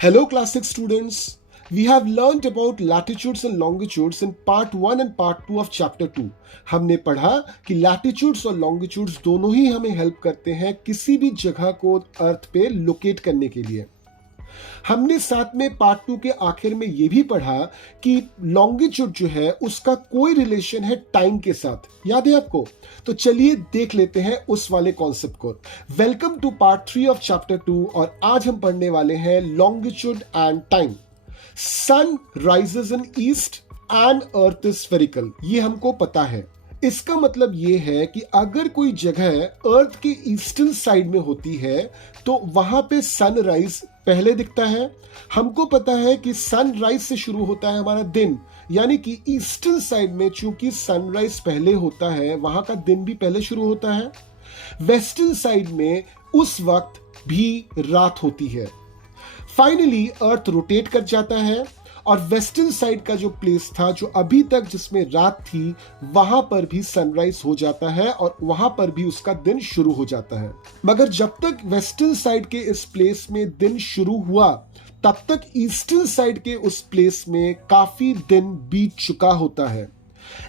Hello, class 6 students. We have learned about latitudes and longitudes in part 1 and part 2 of chapter 2. हमने पढ़ा कि latitudes और longitudes दोनों ही हमें हेल्प करते हैं किसी भी जगह को अर्थ पे लोकेट करने के लिए। हमने साथ में पार्ट 2 के आखिर में यह भी पढ़ा कि लॉन्गिट्यूड जो है उसका कोई रिलेशन है टाइम के साथ। याद है आपको? तो चलिए देख लेते हैं उस वाले कॉन्सेप्ट को। Welcome to part 3 of chapter 2 और आज हम पढ़ने वाले हैं longitude and time. Sun rises in east and earth is spherical, ये हमको पता है। इसका मतलब यह है कि अगर कोई जगह अर्थ के ईस्टर्न साइड में होती है तो वहां पे सनराइज पहले दिखता है। हमको पता है कि सनराइज से शुरू होता है हमारा दिन, यानी कि ईस्टर्न साइड में चूंकि सनराइज पहले होता है वहां का दिन भी पहले शुरू होता है। वेस्टर्न साइड में उस वक्त भी रात होती है। फाइनली अर्थ रोटेट कर जाता है और वेस्टर्न साइड का जो प्लेस था, जो अभी तक जिसमें रात थी, वहां पर भी सनराइज हो जाता है और वहां पर भी उसका दिन शुरू हो जाता है। मगर जब तक वेस्टर्न साइड के इस प्लेस में दिन शुरू हुआ तब तक ईस्टर्न साइड के उस प्लेस में काफी दिन बीत चुका होता है।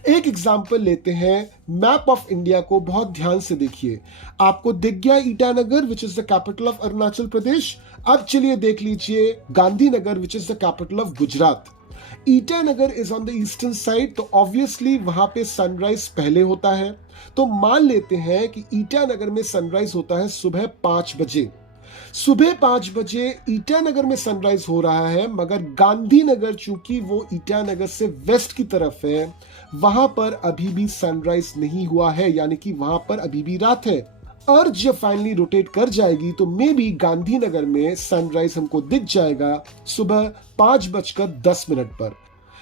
एक एग्जाम्पल लेते हैं, मैप ऑफ इंडिया को बहुत ध्यान से देखिए। आपको दिख गया Itanagar which is the capital of Arunachal Pradesh. अब चलिए देख लीजिए Gandhinagar which is the capital of Gujarat. Itanagar is on the eastern side, तो ऑब्वियसली वहां पे सनराइज पहले होता है। तो मान लेते हैं कि ईटानगर में सनराइज होता है सुबह 5 बजे। सुबह 5 बजे ईटानगर में सनराइज हो रहा है, मगर गांधीनगर चूंकि वो ईटानगर से वेस्ट की तरफ है, वहां पर अभी भी सनराइज नहीं हुआ है, यानी कि वहां पर अभी भी रात है। अर्थ जब फाइनली रोटेट कर जाएगी तो मे बी गांधीनगर में सनराइज हमको दिख जाएगा सुबह 5:10 पर।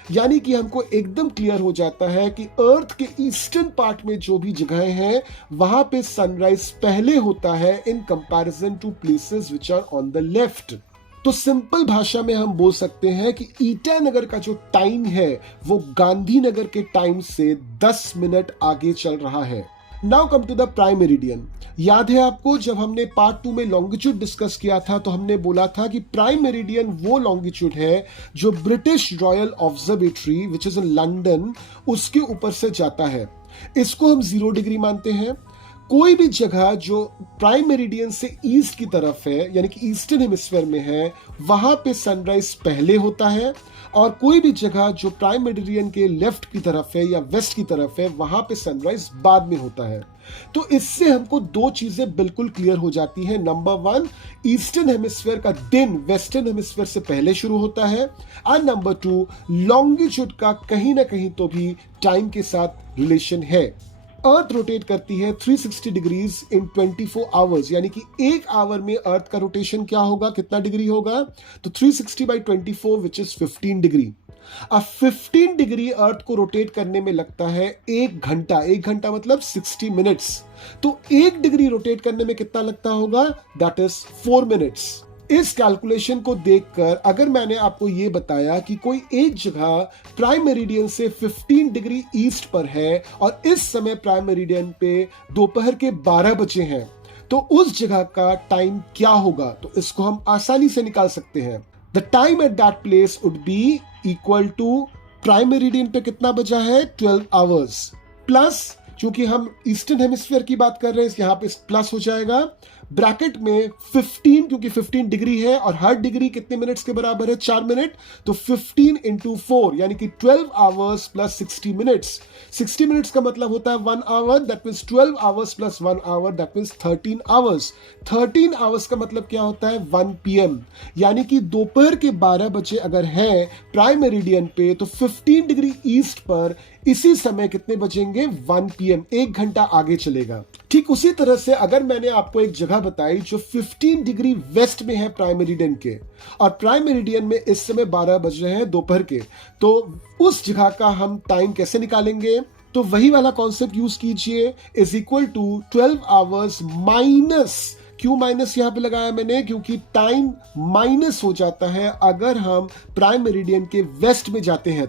यानी कि हमको एकदम क्लियर हो जाता है कि अर्थ के ईस्टर्न पार्ट में जो भी जगहें हैं वहां पे सनराइज पहले होता है in comparison to places which are on the left. तो सिंपल भाषा में हम बोल सकते हैं कि ईटानगर का जो टाइम है वो गांधीनगर के टाइम से 10 मिनट आगे चल रहा है। Now come to the prime meridian. याद है आपको, जब हमने पार्ट 2 में लॉन्गिट्यूड डिस्कस किया था तो हमने बोला था कि प्राइम मेरिडियन वो लॉन्गिट्यूड है जो British royal observatory which is in London उसके ऊपर से जाता है। इसको हम 0 डिग्री मानते हैं। कोई भी जगह जो प्राइम मेरिडियन से ईस्ट की तरफ है, यानी कि ईस्टर्न हेमिस्फीयर में है, वहां पे सनराइज पहले होता है, और कोई भी जगह जो प्राइम मेरिडियन के लेफ्ट की तरफ है या वेस्ट की तरफ है वहां पे सनराइज बाद में होता है। तो इससे हमको 2 चीजें बिल्कुल क्लियर हो जाती हैं। नंबर 1, ईस्टर्न हेमिस्फीयर का दिन वेस्टर्न हेमिस्फीयर से पहले शुरू होता है, और नंबर 2, लॉन्गिट्यूड का कहीं ना कहीं तो भी टाइम के साथ रिलेशन है। अर्थ रोटेट करती है 360 डिग्रीज इन 24 आवर्स, यानी कि 1 आवर में अर्थ का रोटेशन क्या होगा, कितना डिग्री होगा? तो 360/24 विच इज 15 डिग्री। अब 15 डिग्री अर्थ को रोटेट करने में लगता है 1 घंटा। 1 घंटा मतलब 60 मिनट्स। तो 1 डिग्री रोटेट करने में कितना लगता होगा? That is 4 minutes. इस कैलकुलेशन को देखकर अगर मैंने आपको यह बताया कि कोई एक जगह प्राइम मेरिडियन से 15 डिग्री ईस्ट पर है और इस समय प्राइम मेरिडियन पे दोपहर के 12 बजे हैं, तो उस जगह का टाइम क्या होगा? तो इसको हम आसानी से निकाल सकते हैं। The time at that place would be equal to prime meridian पे कितना बजा है? 12 आवर्स प्लस, क्योंकि हम ईस्टर्न हेमिस्फीयर की बात कर रहे हैं यहां पे प्लस हो जाएगा, ब्रैकेट में 15, क्योंकि 15 डिग्री है और हर डिग्री कितने मिनट्स के बराबर है? 4 मिनट। तो 15 into 4 यानी कि 12 आवर्स प्लस 60 मिनट्स। 60 मिनट्स का मतलब होता है 1 hour, that means 12 hours plus 1 hour, that means 13 hours. 13 hours का मतलब क्या होता है? 1 PM, यानी कि दोपहर के 12 बजे अगर है प्राइम मेरिडियन पे तो 15 डिग्री ईस्ट पर इसी समय कितने बजेंगे? 1 PM, 1 घंटा आगे चलेगा। ठीक उसी तरह से अगर मैंने आपको एक जगह बताई जो 15 डिग्री वेस्ट में है प्राइम मेरिडियन के, और प्राइम मेरिडियन में इस समय 12 बज रहे हैं दोपहर के, तो उस जगह का हम टाइम कैसे निकालेंगे? तो वही वाला कॉन्सेप्ट यूज कीजिए, is equal to 12 hours minus, क्यों माइनस यहां पे लगाया मैंने? क्योंकि टाइम माइनस हो जाता है अगर हम प्राइम मेरिडियन के वेस्ट में जाते हैं।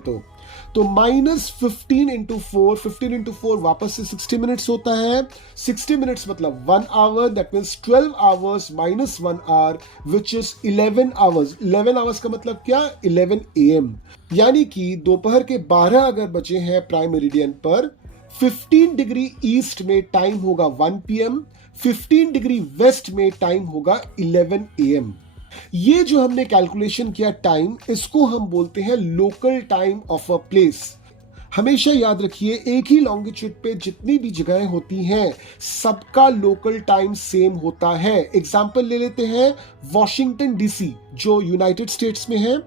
तो -15 × 4, 15 × 4 वापस से 60 मिनट्स होता है। 60 मिनट्स मतलब 1 hour, that means 12 hours - 1 hour which is 11 hours. 11 hours का मतलब क्या? 11 AM, यानी कि दोपहर के 12 अगर बजे हैं प्राइम मेरिडियन पर, 15 डिग्री ईस्ट में टाइम होगा 1 PM, 15 डिग्री वेस्ट में टाइम होगा 11 AM। ये जो हमने कैलकुलेशन किया टाइम, इसको हम बोलते हैं local time of a place. हमेशा याद रखिए, एक ही लॉन्गिट्यूड पे जितनी भी जगहें होती हैं, सबका लोकल टाइम सेम होता है। एग्जाम्पल ले लेते हैं, वॉशिंगटन DC जो यूनाइटेड स्टेट्स में है,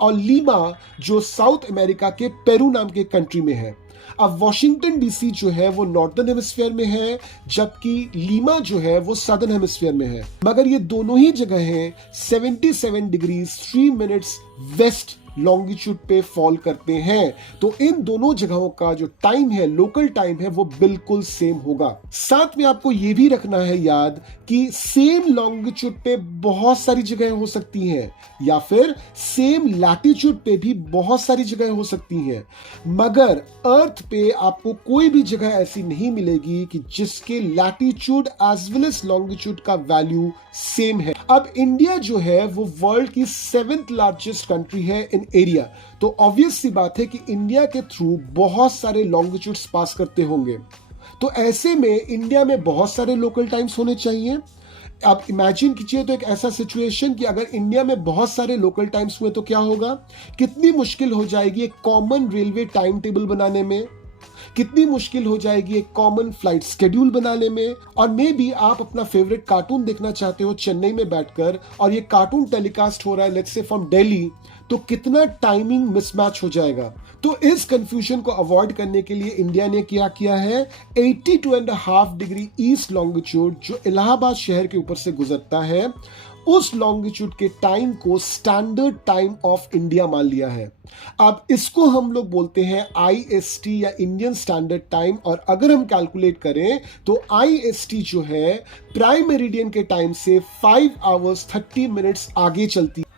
और लीमा जो साउथ अमेरिका के पेरू नाम के कंट्री में है। अब वॉशिंगटन DC जो है वो नॉर्दर्न हेमिस्फीयर में है, जबकि लीमा जो है वो सदर्न हेमिस्फीयर में है। मगर ये दोनों ही जगहें 77 डिग्रीज 3 मिनट्स वेस्ट लॉन्गिट्यूड पे फॉल करते हैं। तो इन दोनों जगहों का जो टाइम है, लोकल टाइम है, वो बिल्कुल सेम होगा। साथ में आपको ये भी रखना है याद कि सेम लॉन्गिट्यूड पे बहुत सारी जगहें हो सकती हैं, या फिर सेम लैटिट्यूड पे भी बहुत सारी जगहें हो सकती हैं, मगर अर्थ पे आपको कोई भी जगह ऐसी नहीं मिलेगी कि जिसके latitude as well as longitude का वैल्यू सेम है। अब इंडिया जो है वो वर्ल्ड की 7th लार्जेस्ट कंट्री है इन एरिया, तो ऑब्वियस सी बात है कि इंडिया के थ्रू बहुत सारे लॉन्गिट्यूड्स पास करते होंगे। तो ऐसे में इंडिया में बहुत सारे लोकल टाइम्स होने चाहिए। आप इमेजिन कीजिए तो एक ऐसा सिचुएशन कि अगर इंडिया में बहुत सारे लोकल टाइम्स हुए तो क्या होगा, कितनी मुश्किल हो जाएगी एक कॉमन रेलवे टाइम टेबल बनाने में, कितनी मुश्किल हो जाएगी एक कॉमन फ्लाइट शेड्यूल बनाने में। और मे बी आप अपना फेवरेट कार्टून देखना चाहते हो चेन्नई में बैठकर, और ये कार्टून टेलीकास्ट हो रहा है लेट्स से फ्रॉम दिल्ली, तो कितना टाइमिंग मिसमैच हो जाएगा। तो इस कंफ्यूजन को अवॉइड करने के लिए इंडिया ने क्या किया है, 82.5 डिग्री ईस्ट लॉन्गिट्यूड जो इलाहाबाद शहर के ऊपर से गुजरता है, उस लॉन्गिट्यूड के टाइम को स्टैंडर्ड टाइम ऑफ इंडिया मान लिया है। अब इसको हम लोग बोलते हैं IST या इंडियन स्टैंडर्ड टाइम। और अगर हम कैलकुलेट करें तो IST जो है प्राइम मेरिडियन के टाइम से 5 आवर्स 30 मिनट्स आगे चलती है।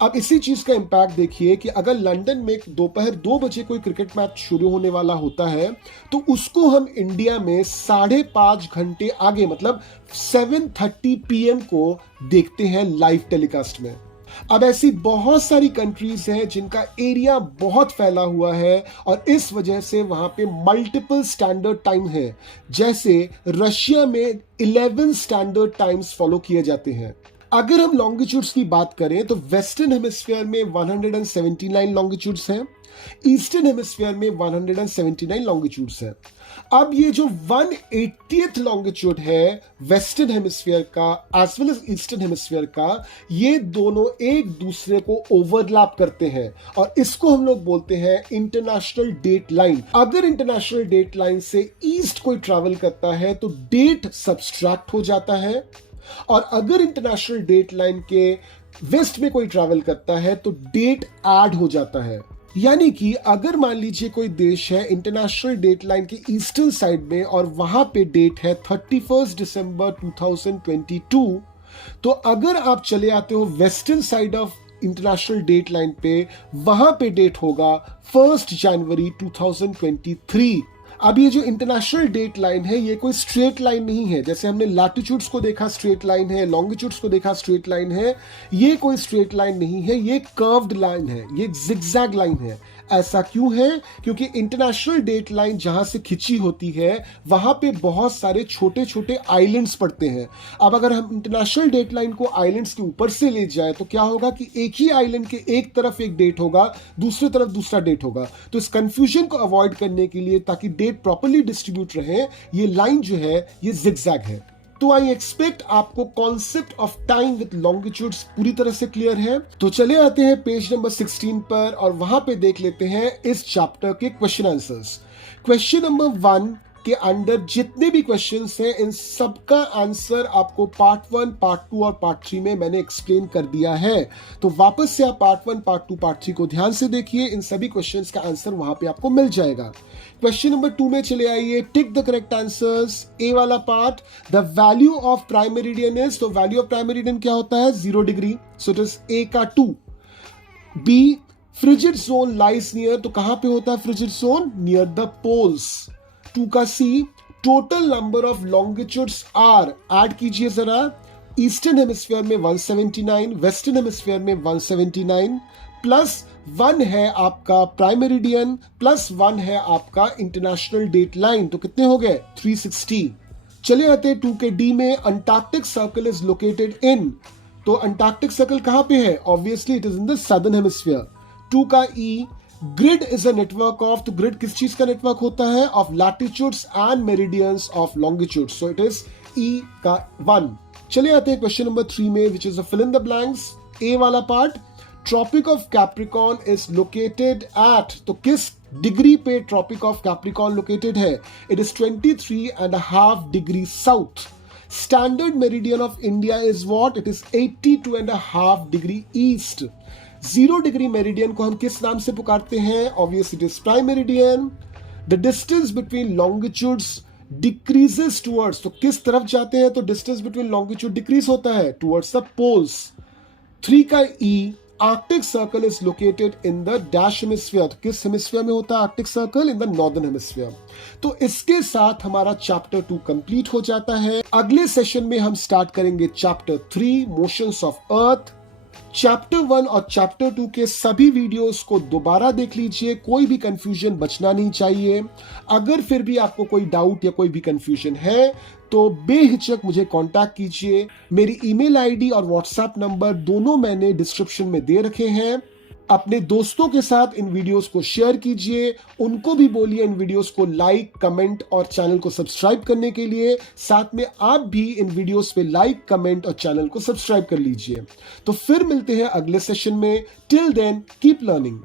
अब इसी चीज का इंपैक्ट देखिए कि अगर लंदन में दोपहर 2 बजे कोई क्रिकेट मैच शुरू होने वाला होता है, तो उसको हम इंडिया में 5.5 घंटे आगे मतलब 7:30 PM को देखते हैं लाइव टेलीकास्ट में। अब ऐसी बहुत सारी कंट्रीज हैं जिनका एरिया बहुत फैला हुआ है, और इस वजह से वहां पे मल्टीपल स्टैंडर्ड टाइम है। जैसे रशिया में 11 स्टैंडर्ड टाइम्स फॉलो किए जाते हैं। अगर हम लॉन्गिट्यूड्स की बात करें तो वेस्टर्न हेमिस्फीयर में 179 लॉन्गिट्यूड्स हैं, ईस्टर्न हेमिस्फीयर में 179 लॉन्गिट्यूड्स हैं। अब ये जो 180th लॉन्गिट्यूड है वेस्टर्न हेमिस्फीयर का as well as eastern hemisphere का, ये दोनों एक दूसरे को ओवरलैप करते हैं, और इसको हम लोग बोलते हैं इंटरनेशनल डेट लाइन। अगर इंटरनेशनल डेट लाइन से ईस्ट कोई ट्रैवल करता है तो डेट सब्सट्रैक्ट हो जाता है, और अगर इंटरनेशनल डेट लाइन के वेस्ट में कोई ट्रैवल करता है तो डेट ऐड हो जाता है। यानी कि अगर मान लीजिए कोई देश है इंटरनेशनल डेट लाइन के ईस्टर्न साइड में और वहां पे डेट है 31 दिसंबर 2022, तो अगर आप चले आते हो western side of international date line पे, वहां पे डेट होगा 1 जनवरी 2023। अब ये जो इंटरनेशनल डेट लाइन है ये कोई स्ट्रेट लाइन नहीं है, जैसे हमने लैटिट्यूड्स को देखा स्ट्रेट लाइन है, लॉन्गिट्यूड्स को देखा स्ट्रेट लाइन है, ये कोई स्ट्रेट लाइन नहीं है, ये कर्व्ड लाइन है, ये जिगजैग लाइन है। ऐसा क्यों है? क्योंकि इंटरनेशनल डेट लाइन जहां से खिंची होती है वहां पे बहुत सारे छोटे छोटे आइलैंड्स पड़ते हैं। अब अगर हम इंटरनेशनल डेट लाइन को आइलैंड्स के ऊपर से ले जाए तो क्या होगा कि एक ही आइलैंड के एक तरफ एक डेट होगा, दूसरी तरफ दूसरा डेट होगा। तो इस कंफ्यूजन को अवॉइड करने के लिए, ताकि डेट प्रॉपर्ली डिस्ट्रीब्यूट रहे, ये लाइन जो है ये जिगजैग है। तो आई एक्सपेक्ट आपको concept of time with longitudes पूरी तरह से क्लियर है। तो चले आते हैं पेज नंबर 16 पर, और वहां पे देख लेते हैं इस चैप्टर के क्वेश्चन आंसर्स। क्वेश्चन नंबर 1 के अंदर जितने भी क्वेश्चंस हैं इन सबका आंसर आपको पार्ट 1, पार्ट 2 और पार्ट 3 में मैंने एक्सप्लेन कर दिया है। तो वापस से आप पार्ट 1, पार्ट 2, पार्ट 3 को ध्यान से देखिए, इन सभी क्वेश्चंस का आंसर वहां पे आपको मिल जाएगा। क्वेश्चन नंबर 2 में चले आइए, tick the correct answers. A वाला part, the value of prime meridian is, तो वैल्यू ऑफ प्राइम मेरिडियन क्या होता है? 0 degree, so it is A का 2। B, frigid zone lies near, तो कहां पे होता है frigid zone? Near the poles. 2 का C, total number of longitudes are, add कीजिए जरा, ईस्टर्न हेमिस्फीयर में 179, वेस्टर्न हेमिस्फीयर में 179, प्लस 1 है आपका प्राइम मेरिडियन, प्लस 1 है आपका इंटरनेशनल डेट लाइन, तो कितने हो गए? 360। चले आते हैं 2 के डी में, Antarctic circle is located in, तो अंटार्कटिक सर्कल कहां पे है? Obviously it is in the southern hemisphere. 2 का E, grid is a network of, तो ग्रिड किस चीज का नेटवर्क होता है? Of latitudes and meridians of longitude, so it is E का 1। चले आते हैं क्वेश्चन नंबर 3 में, which is a fill in the blanks. A वाला part, tropic of Capricorn is located at, तो किस डिग्री पे ट्रॉपिक ऑफ कैप्रिकॉन लोकेटेड है? It is 23.5 degree south. Standard meridian of India is what? It is 82.5 degree east. 0 degree meridian को हम किस नाम से पुकारते हैं? Obviously it is prime meridian. The distance between longitudes decreases towards, तो किस तरफ जाते हैं? तो डिस्टेंस बिटवीन लॉन्गिट्यूड डिक्रीज होता है टुवर्ड्स द पोल्स। 3 का E, Arctic circle is located in the dash hemisphere, तो किस हेमिस्फीयर में होता है Arctic circle? In the northern hemisphere. तो इसके साथ हमारा चैप्टर 2 कंप्लीट हो जाता है। अगले सेशन में हम स्टार्ट करेंगे chapter 3, motions of earth. Chapter 1 और चैप्टर 2 के सभी वीडियोस को दोबारा देख लीजिए, कोई भी कंफ्यूजन बचना नहीं चाहिए। अगर फिर भी आपको कोई डाउट या कोई भी कंफ्यूजन है तो बेहिचक मुझे कांटेक्ट कीजिए। मेरी ईमेल आईडी और व्हाट्सएप नंबर दोनों मैंने डिस्क्रिप्शन में दे रखे हैं। अपने दोस्तों के साथ इन वीडियोस को शेयर कीजिए, उनको भी बोलिए इन वीडियोस को लाइक, कमेंट और चैनल को सब्सक्राइब करने के लिए। साथ में आप भी इन वीडियोस पे लाइक, कमेंट और चैनल को सब्सक्राइब कर लीजिए। तो फिर मिलते हैं अगले सेशन में। Till then keep learning.